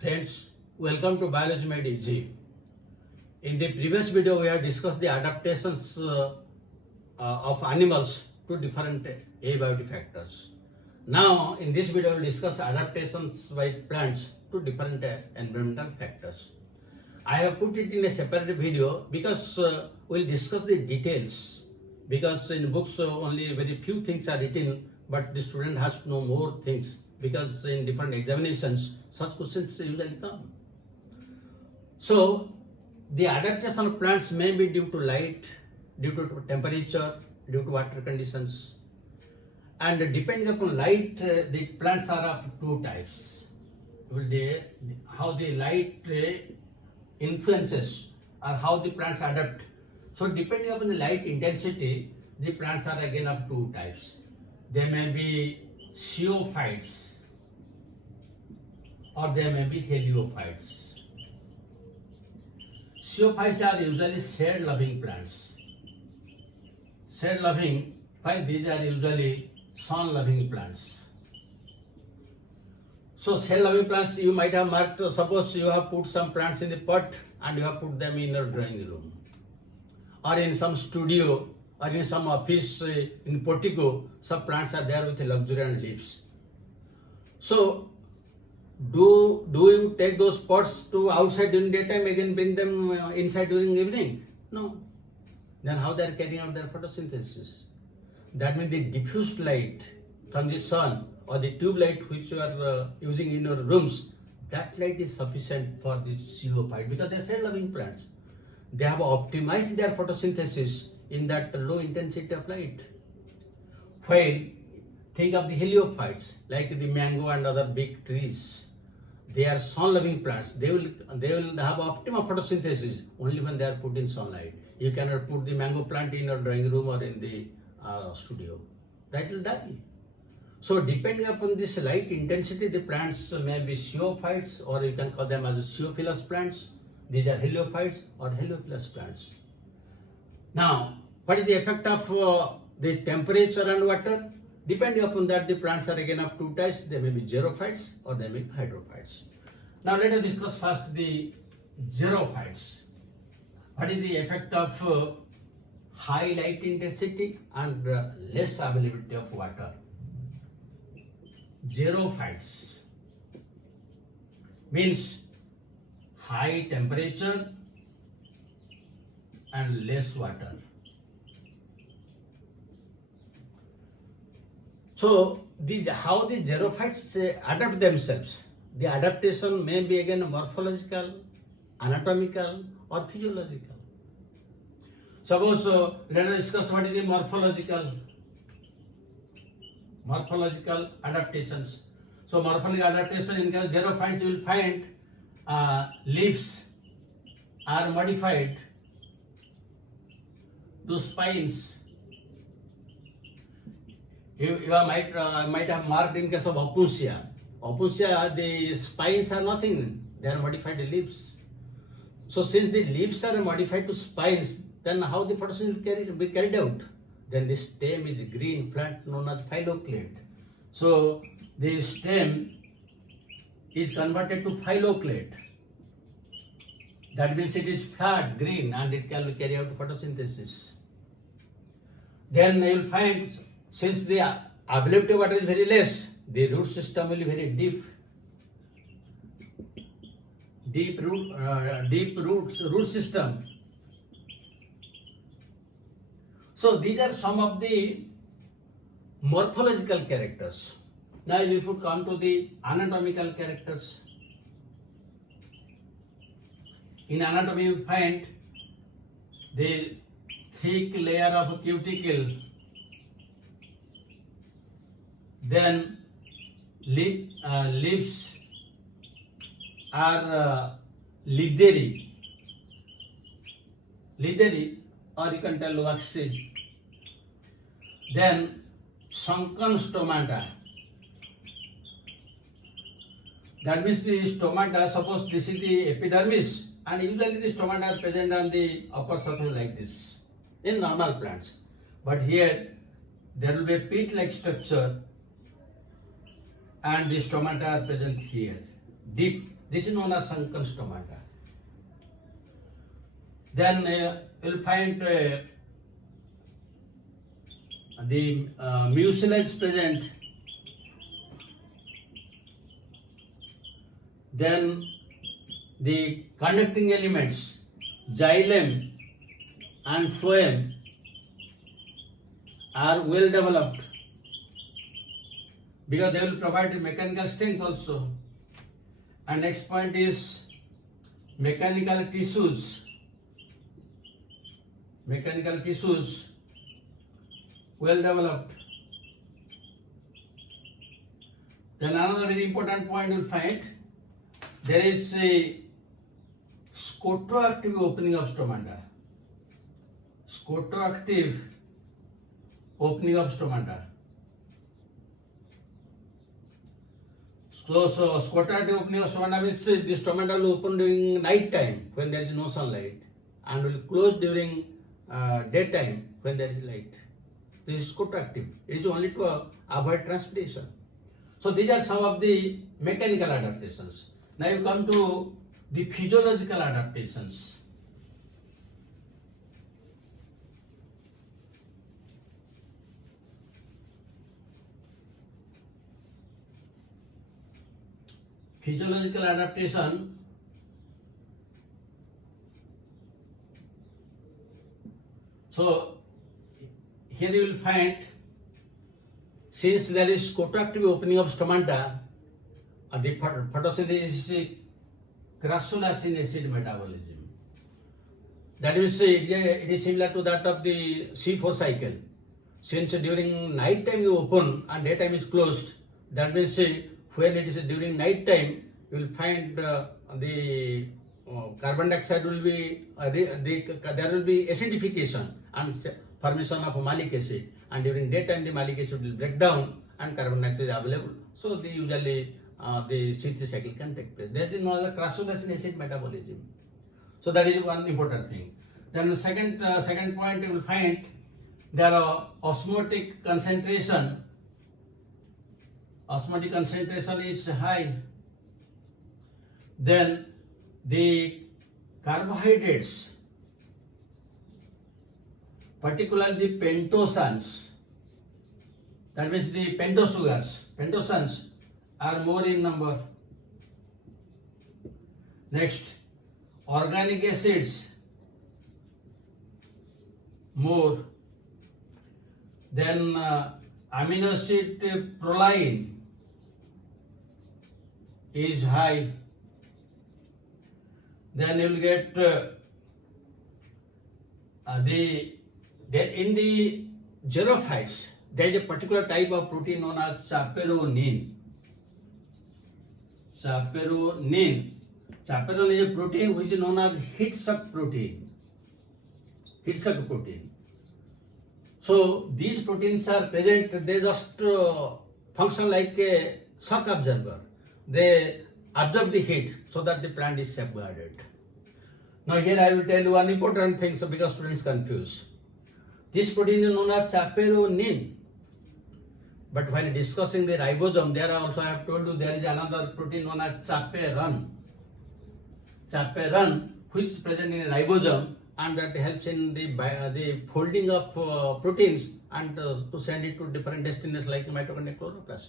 Friends, welcome to Biology Made Easy. In the previous video, we have discussed the adaptations of animals to different abiotic factors. Now, in this video, we will discuss adaptations by plants to different environmental factors. I have put it in a separate video because we will discuss the details. Because in books, only very few things are written, but the student has to know more things. Because in different examinations, such questions usually come. So, the adaptation of plants may be due to light, due to temperature, due to water conditions. And depending upon light, the plants are of two types. How the light influences or how the plants adapt. So, depending upon the light intensity, the plants are again of two types. They may be sciophytes or they may be heliophytes. Sciophytes are usually shade-loving plants. Shade-loving, while these are usually sun-loving plants. So shade-loving plants you might have marked, suppose you have put some plants in the pot and you have put them in your drawing room. Or in some studio or in some office in portico, some plants are there with luxuriant leaves. So do you take those pots to outside during daytime, again bring them inside during evening? No. Then how they are carrying out their photosynthesis? That means the diffused light from the sun or the tube light which you are using in your rooms, that light is sufficient for the sciophyte because they are shade-loving plants. They have optimized their photosynthesis in that low intensity of light. While think of the heliophytes like the mango and other big trees. They are sun-loving plants. They will have optimal photosynthesis only when they are put in sunlight. You cannot put the mango plant in your drawing room or in the studio. That will die. So depending upon this light intensity, the plants may be sciophytes or you can call them as sciophilous plants. These are heliophytes or heliophilous plants. Now, what is the effect of the temperature and water? Depending upon that, the plants are again of two types. They may be xerophytes or they may be hydrophytes. Now, let us discuss first the xerophytes. What is the effect of high light intensity and less availability of water? Xerophytes means high temperature and less water. So, how the xerophytes adapt themselves? The adaptation may be again morphological, anatomical or physiological. Suppose, let us discuss what is the morphological adaptations. So, morphological adaptation in case of xerophytes, you will find leaves are modified to spines. You might have marked in case of opusia. Opusia, the spines are nothing, they are modified leaves. So since the leaves are modified to spines, then how the photosynthesis will be carried out? Then the stem is green, flat, known as phylloclade. So the stem is converted to phylloclade. That means it is flat, green, and it can carry out photosynthesis. Then you will find, since the availability of water is very less, the root system will be very deep root system. So these are some of the morphological characters. Now if you come to the anatomical characters. In anatomy you find the thick layer of cuticle, then leaves are leathery or you can tell waxy. Then sunken stomata. That means the stomata, suppose this is the epidermis, and usually the stomata are present on the upper surface like this in normal plants. But here there will be a pit-like structure and the stomata are present here, deep This is known as sunken stomata. Then you'll find the mucilage present. Then the conducting elements, xylem and phloem, are well developed because they will provide mechanical strength also. And next point is mechanical tissues. Mechanical tissues well developed. Then another very important point you'll find, there is a scotoactive opening of stomata. Scotoactive opening of stomata. So scotoactive opening of stomata means the stomata will open during night time when there is no sunlight and will close during daytime when there is light. This is scotoactive. It is only to avoid transpiration. So these are some of the mechanical adaptations. Now you come to the physiological adaptations. Physiological adaptation. So here you will find, since there is scotoactive opening of stomata, the photosynthesis is crassulacean acid metabolism. That means it is similar to that of the C4 cycle. Since during night time you open and daytime is closed, that means when it is during night time, you will find the carbon dioxide will be, there will be acidification and formation of malic acid, and during daytime the malic acid will break down and carbon dioxide is available. So usually the C3 cycle can take place. There is no other crassulacean acid metabolism. So that is one important thing. Then the second point you will find, there are osmotic concentration. Osmotic concentration is high. Then the carbohydrates, particularly the pentosans, that means the pentosugars, pentosans are more in number. Next, organic acids, more. Then amino acid proline is high. Then you will get in the xerophytes, there is a particular type of protein known as chaperonin. Chaperonin. Chaperonin is a protein which is known as heat suck protein. Heat suck protein. So these proteins are present, they just function like a shock absorber. They absorb the heat so that the plant is safeguarded. Now here I will tell you one important thing, so because students confuse. This protein is known as chaperonin. But when discussing the ribosome, there also I have told you there is another protein known as chaperon. Chaperon, which is present in a ribosome, and that helps in the folding of proteins and to send it to different destinations like mitochondrial chloroplast.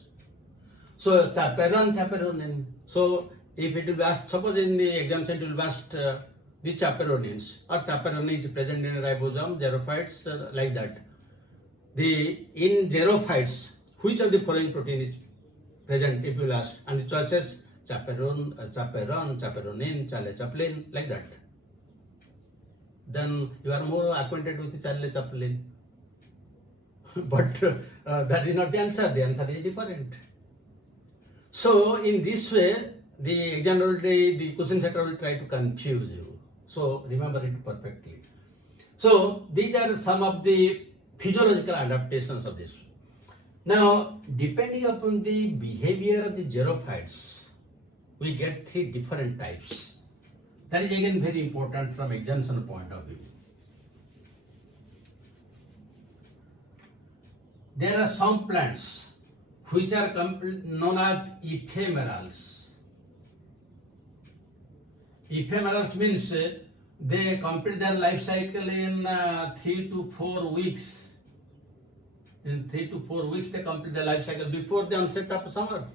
So chaperonin. So if it will be asked, suppose in the examination it will be asked the chaperonins or chaperonin is present in a ribosome, xerophytes, like that. In xerophytes, which of the following protein is present, if you will ask, and the choices chaperon, chaperonin, chaperonin, like that. Then you are more acquainted with the chaperonin. But that is not the answer. The answer is different. So in this way, the examiner, the question setter will try to confuse you. So remember it perfectly. So these are some of the physiological adaptations of this. Now, depending upon the behavior of the xerophytes, we get 3 different types. That is again very important from examination point of view. There are some plants which are known as ephemerals. Ephemerals means they complete their life cycle in 3 to 4 weeks. In 3 to 4 weeks they complete their life cycle before the onset of summer,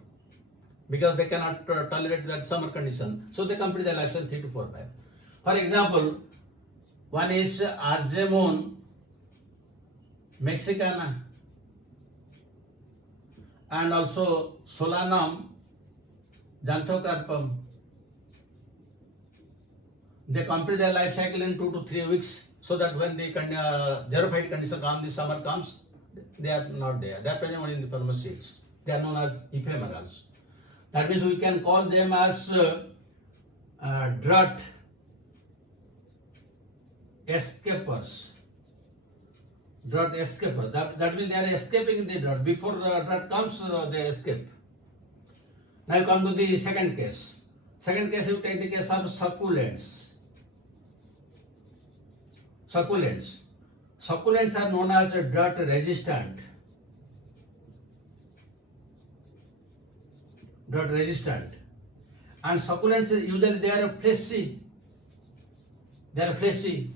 because they cannot tolerate that summer condition. So they complete their life cycle 3 to 4 5. For example, one is Argemone mexicana and also Solanum xanthocarpum. They complete their life cycle in 2 to 3 weeks, so that when the xerophyte condition comes, the summer comes, they are not there. They are present only in the perma seeds. They are known as ephemerals. That means we can call them as drought escapers. Drought escapers. That means they are escaping the drought. Before the drought comes, they escape. Now you come to the second case. Second case, you take the case of succulents. Succulents. Succulents are known as drought resistant. Drought resistant. And succulents usually they are fleshy. They are fleshy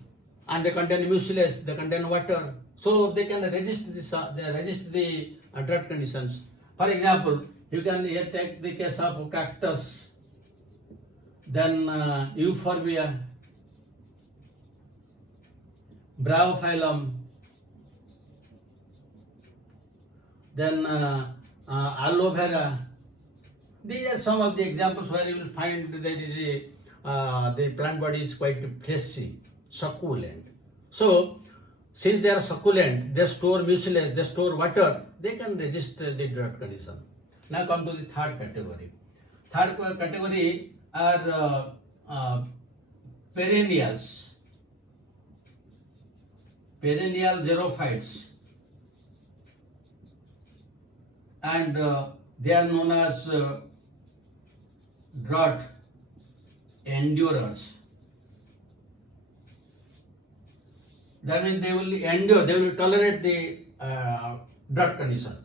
and they contain mucilage, they contain water. So they can resist the drought conditions. For example, you can here take the case of cactus, then euphorbia, bryophyllum, then aloe vera. These are some of the examples where you will find there is the plant body is quite fleshy, succulent. So, since they are succulent, they store mucilage, they store water, they can resist the drought condition. Now come to the third category. Third category are perennials, perennial xerophytes, and they are known as drought endurers. That means they will endure, they will tolerate the drought condition.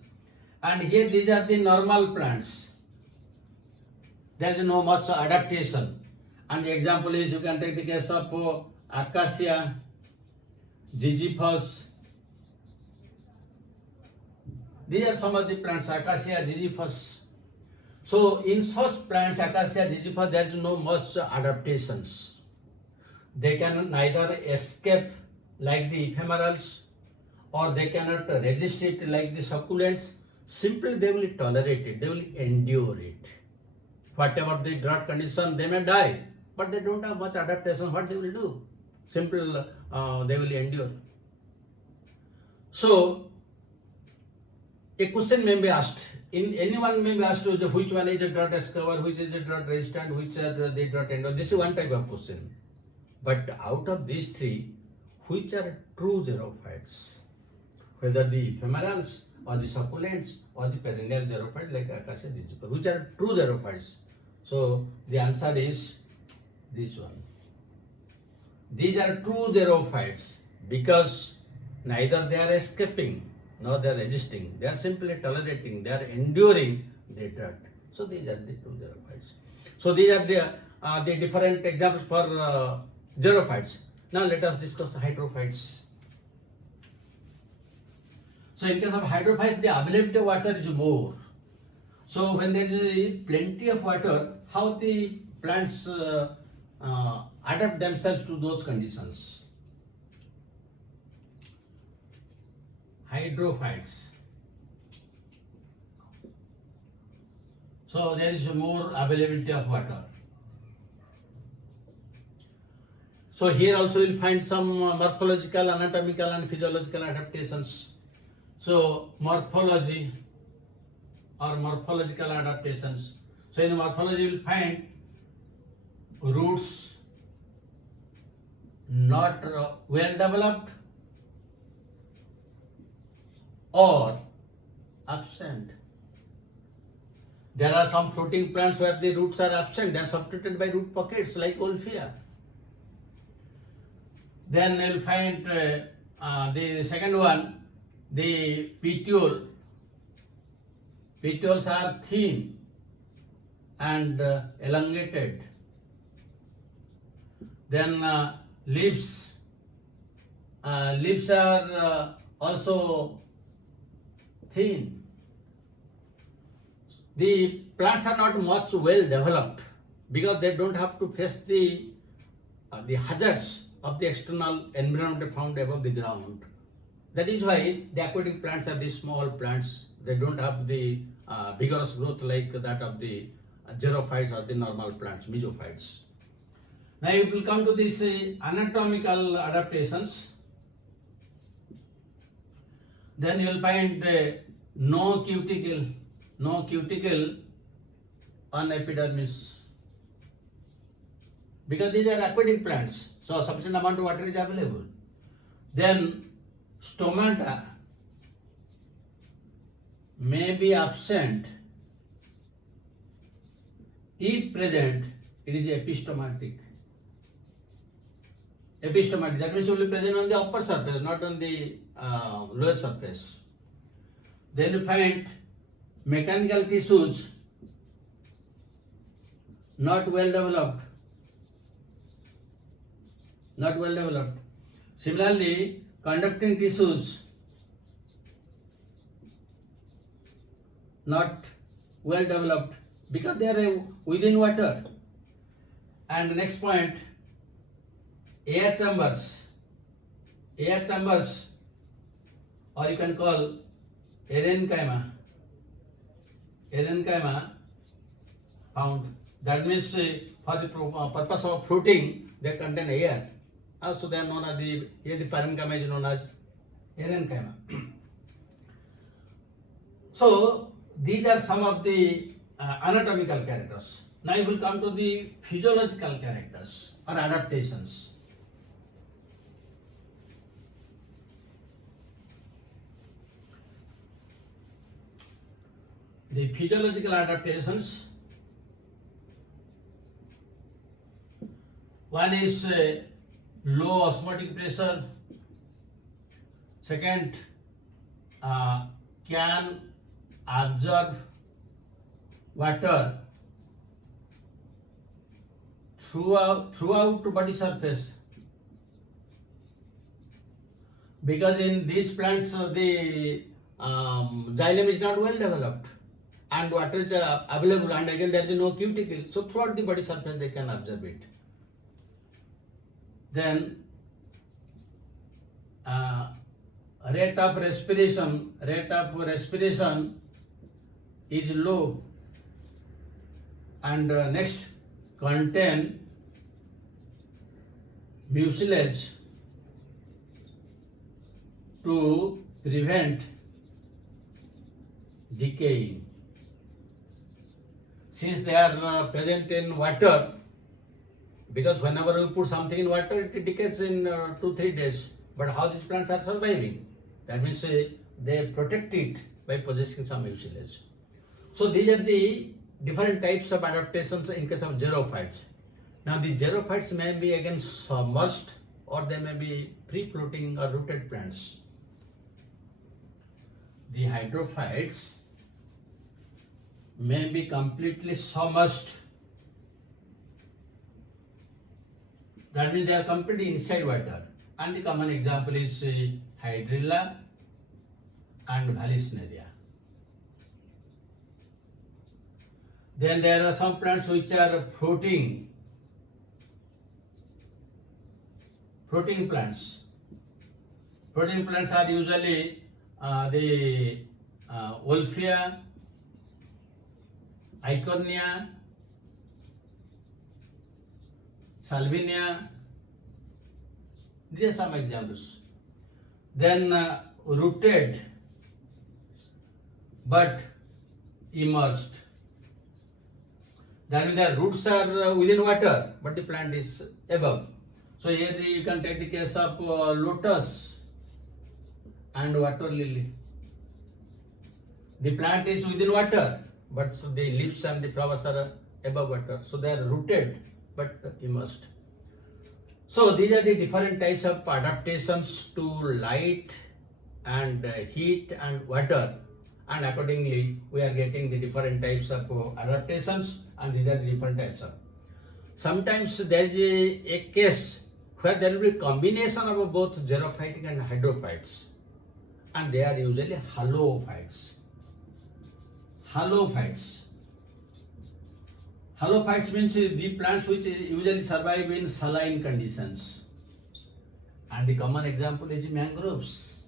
And here these are the normal plants. There is no much adaptation. And the example is, you can take the case of acacia, gigifus. These are some of the plants, acacia, gigifus. So in such plants, acacia, gigifus, there is no much adaptations. They can neither escape like the ephemerals, or they cannot resist it like the succulents. Simply they will tolerate it, they will endure it. Whatever the drought condition, they may die, but they don't have much adaptation. What they will do? Simple, they will endure. So a question may be asked, anyone may be asked which one is a drought escaper, which is a drought resistant, which are the drought endure. This is one type of question. But out of these three, which are true xerophytes? Whether the ephemerals or the succulents or the perennial xerophytes like acacia, gigifus, which are true xerophytes? So the answer is this one. These are true xerophytes because neither they are escaping nor they are resisting. They are simply tolerating, they are enduring the drought. So these are the true xerophytes. So these are the different examples for xerophytes. Now let us discuss hydrophytes. So in case of hydrophytes, the availability of water is more. So when there is plenty of water, how the plants adapt themselves to those conditions? Hydrophytes. So there is more availability of water. So here also you will find some morphological, anatomical and physiological adaptations. So morphology or morphological adaptations. So in morphology you will find roots not well developed or absent. There are some fruiting plants where the roots are absent, they are substituted by root pockets like Olphia. Then you will find the second one, the petiole. Petioles are thin and elongated. Then leaves. Leaves are also thin. The plants are not much well developed because they don't have to face the hazards of the external environment found above the ground. That is why the aquatic plants are the small plants. They don't have the vigorous growth like that of the xerophytes or the normal plants, mesophytes. Now you will come to these anatomical adaptations. Then you will find no cuticle on epidermis, because these are aquatic plants, so sufficient amount of water is available. Then stomata may be absent. If present, it is epistematic. Epistematic, that means it will be present on the upper surface, not on the lower surface. Then you find mechanical tissues not well developed. Similarly, conducting tissues not well developed because they are within water. And the next point, air chambers, or you can call parenchyma found. That means for the purpose of fruiting, they contain air. Also, they are known as the parenchyma is known as parenchyma. So these are some of the anatomical characters. Now you will come to the physiological characters or adaptations. The physiological adaptations, one is low osmotic pressure. Second, can absorb water throughout body surface, because in these plants the xylem is not well developed and water is available, and again there is no cuticle, so throughout the body surface they can absorb it. Then rate of respiration is low. And next, contain mucilage to prevent decaying. Since they are present in water, because whenever we put something in water, it decays in 2-3 days. But how these plants are surviving? That means they protect it by possessing some mucilage. So these are the different types of adaptations in case of xerophytes. Now the xerophytes may be again submerged, or they may be free-floating or rooted plants. The hydrophytes may be completely submerged. That means they are completely inside water. And the common example is hydrilla and vallisneria. Then there are some plants which are floating plants. Floating plants are usually the Wolffia, Eichhornia, Salvinia. These are some examples. Then rooted but immersed. That means the roots are within water, but the plant is above. So here you can take the case of lotus and water lily. The plant is within water, but so the leaves and the flowers are above water. So they are rooted but immersed. So these are the different types of adaptations to light and heat and water, and accordingly we are getting the different types of adaptations, and these are the different types of. Sometimes there is a case where there will be combination of both xerophytic and hydrophytes, and they are usually halophytes. Halophytes. Halophytes means the plants which usually survive in saline conditions. And the common example is mangroves.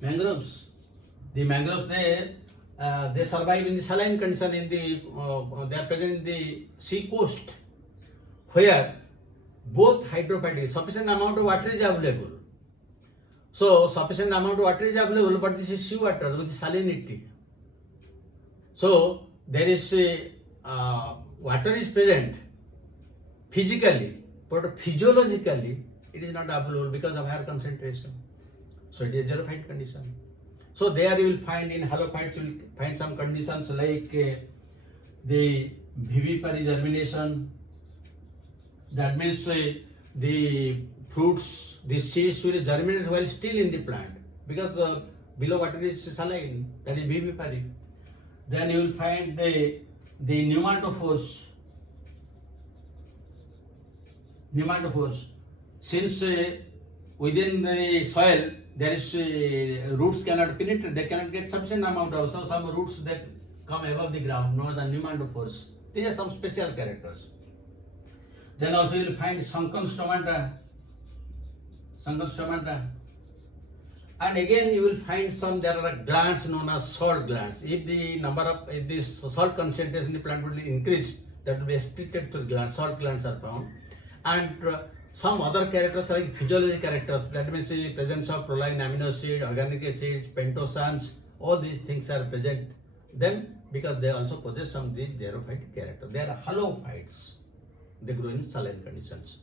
Mangroves. The mangroves, they survive in the saline condition. They are present in the sea coast, where both hydrophytic, sufficient amount of water is available. So sufficient amount of water is available, but this is seawater with salinity. So there is water is present physically, but physiologically it is not available because of higher concentration. So it is xerophyte condition. So there you will find in halophytes, you will find some conditions like the vivipary germination. That means the fruits, the seeds will germinate while still in the plant, because below water is saline, that is vivipary. Then you will find the pneumatophores. Pneumatophores. Since within the soil there is roots cannot penetrate, they cannot get sufficient amount of, so some roots that come above the ground, known as the pneumatophores. These are some special characters. Then also you will find sunken stomata. And again you will find there are glands known as salt glands. If this salt concentration in the plant will increase, that will be restricted to glands. Salt glands are found. And some other characters like physiological characters, that means the presence of proline amino acid, organic acids, pentosanes, all these things are present. Then because they also possess some of the xerophyte character. They are halophytes. They grow in saline conditions.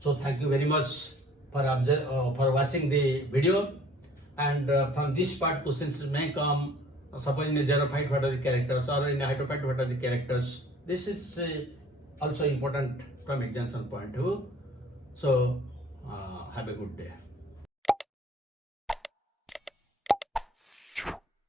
So thank you very much for watching the video. And from this part, questions may come. Suppose in a xerophyte, what are the characters, or in a hydrophyte, what are the characters? This is also important from examination point of view. So have a good day.